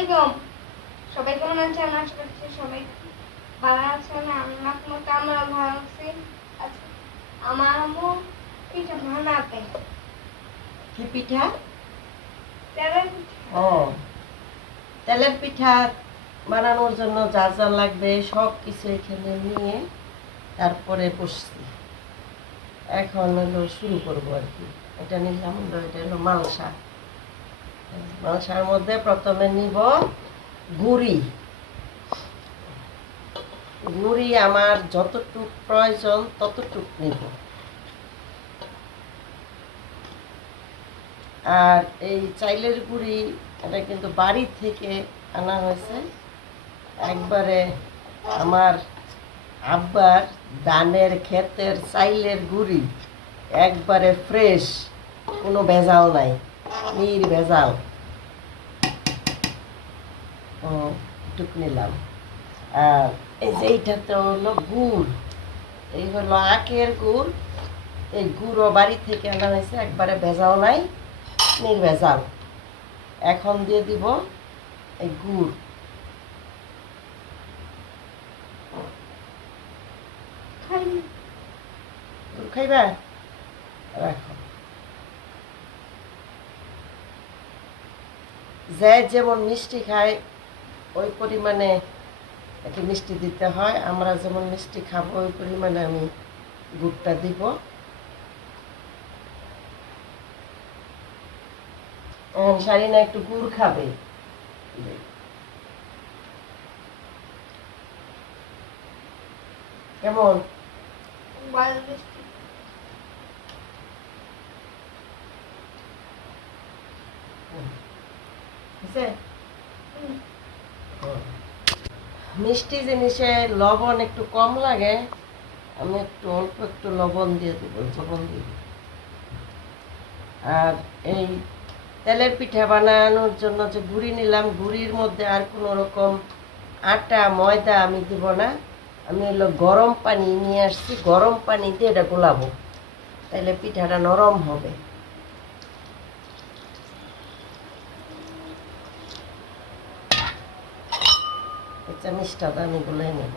আলাইকুম। সবাই কেমন আছেন? আশা করছি সবাই ভালো আছেন। আমরা ভালো আছি। আচ্ছা, আমার আম্মু পিঠা বানাবে। কি পিঠা? তেলের পিঠা। ও, তেলের পিঠা বানানোর জন্য যা যা লাগবে সব কিছু এখানে নিয়ে তারপরে বসছি। এখন হলো শুরু করবো আর কি। এটা নিলাম হলো, এটা হলো মালসা। মালসার মধ্যে প্রথমে নিব গুড়ি। গুড়ি আমার যতটুক প্রয়োজন ততটুক নিব। আর এই চাইলের গুঁড়ি এটা কিন্তু বাড়ি থেকে আনা হয়েছে, একবারে আমার আব্বার ধানের ক্ষেতের চাইলের গুঁড়ি, একবারে ফ্রেশ, কোনো ভেজাল নাই, নির্ভেজাল। টুক নিলাম। আর এই যে এইটাতে হলো গুড়, এই হলো আখের গুড়। এই গুড়ও বাড়ি থেকে আনা হয়েছে, একবারে ভেজাল নাই, নির্ভেজাল। এখন দিয়ে দিব এই গুড়। গুড় খাইবা? রাখো। যে যেমন মিষ্টি খায় ওই পরিমাণে একটু মিষ্টি দিতে হয়। আমরা যেমন মিষ্টি খাবো ওই পরিমাণে আমি গুড়টা দিব। শারিনা একটু গুড় খাবে। কেমন? মিষ্টি জিনিসে লবণ একটু কম লাগে, আমি একটু অল্প একটু লবণ দিয়ে দেব, লবণ দিয়ে দেব। আর এই তেলের পিঠা বানানোর জন্য যে গুঁড়ি নিলাম, গুঁড়ির মধ্যে আর কোনো রকম আটা ময়দা আমি দিব না। আমি হলো গরম পানি নিয়ে আসছি, গরম পানি দিয়ে এটা গোলাবো, তাহলে পিঠাটা নরম হবে। চামিচটা আমি গুলাই নেব।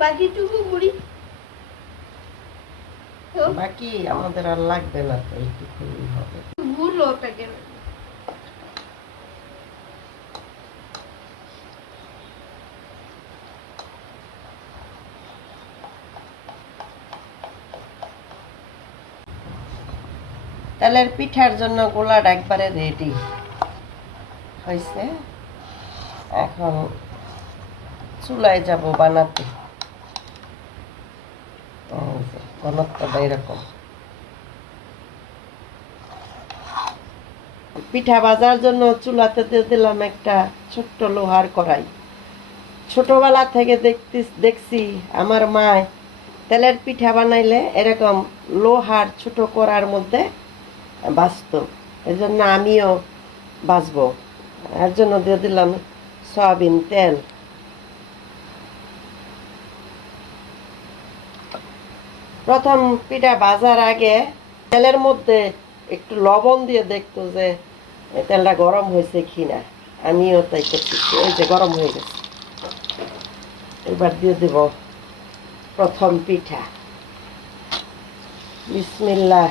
বাকিটুকু গুড়ি বাকি আমাদের আর লাগবে না, তো এইটুকুই হবে। গুড় ওটাকে তেলের পিঠার জন্য গোলাটা একবারে রেডি হয়েছে। এখন চুলায় যাব বানাতে। ঘনত্বটা এরকম। পিঠা ভাজার জন্য চুলাতে দিয়ে দিলাম একটা ছোট্ট লোহার কড়াই। ছোটবেলা থেকে দেখছি আমার মা তেলের পিঠা বানাইলে এরকম লোহার ছোট কড়ার মধ্যে ভাজত। এই জন্য আমিও ভাজবো, এর জন্য দিয়ে দিলাম সয়াবিন তেল। প্রথম পিঠা ভাজার আগে তেলের মধ্যে একটু লবণ দিয়ে দেখতো যে তেলটা গরম হয়েছে কিনা। আমিও তাই করছি, এই যে গরম হয়ে গেছে। এবার দিয়ে দেব প্রথম পিঠা। বিসমিল্লাহ।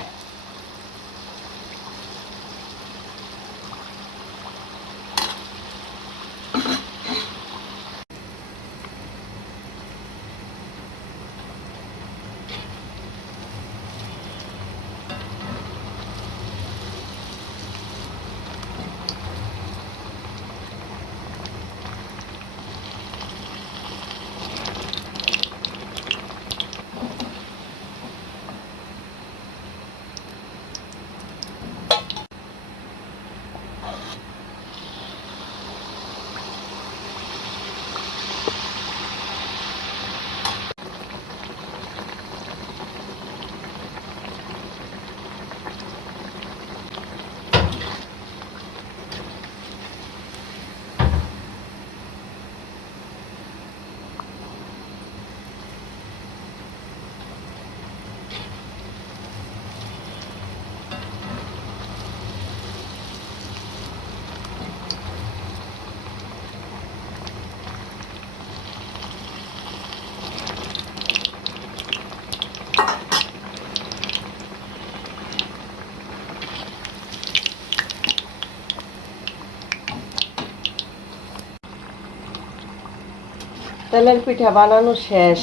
তেলের পিঠা বানানো শেষ,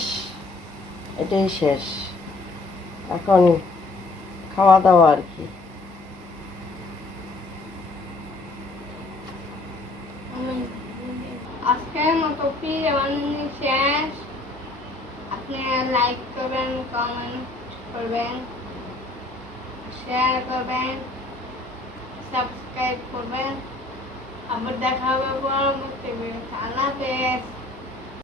এটাই শেষ। এখন খাওয়া দাওয়া আর কি। আজকের মতো পিঠা বানানো শেষ। আপনি লাইক করবেন, কমেন্ট করবেন, শেয়ার করবেন, সাবস্ক্রাইব করবেন। আবার দেখা হবে পরবর্তী ভিডিওতে। আল্লাহ হাফেজ।